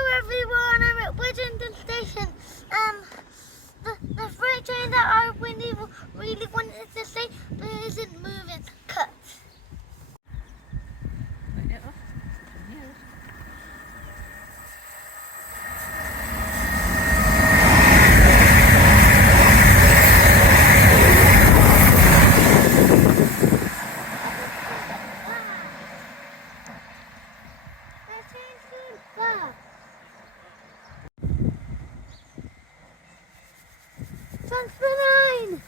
Hello everyone, I'm at Widdrington Station. The freight train that I really wanted to see but isn't moving. Cut. Transfer line!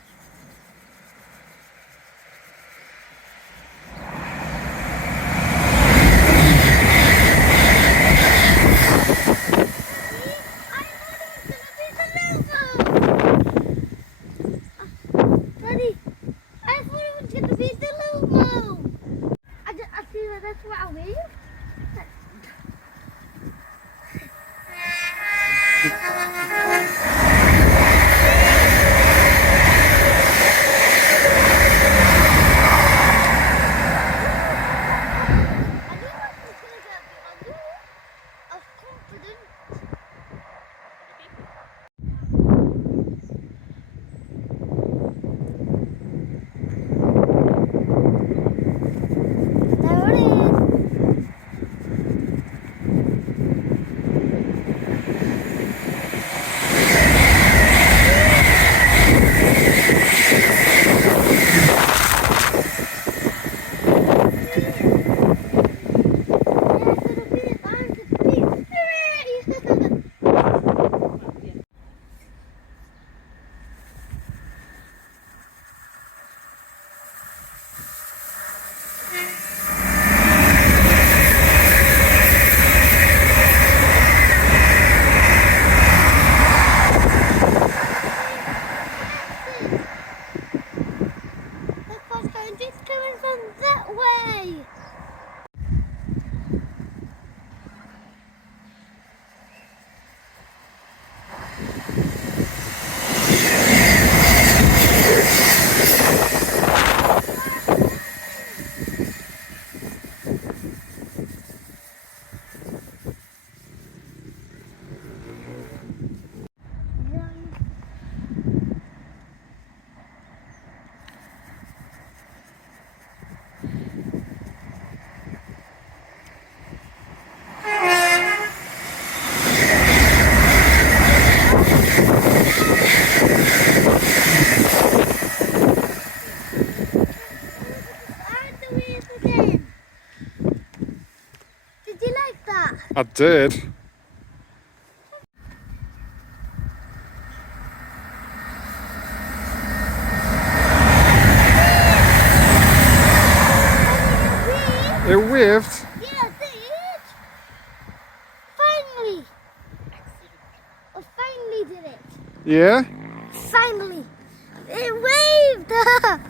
Daddy, I thought it was going to be the logo. I see that that's what I waved. It's coming from that way. Did you like that? I did. It whiffed? Yeah, it did. Finally. I finally did it. Yeah? Finally. It waved.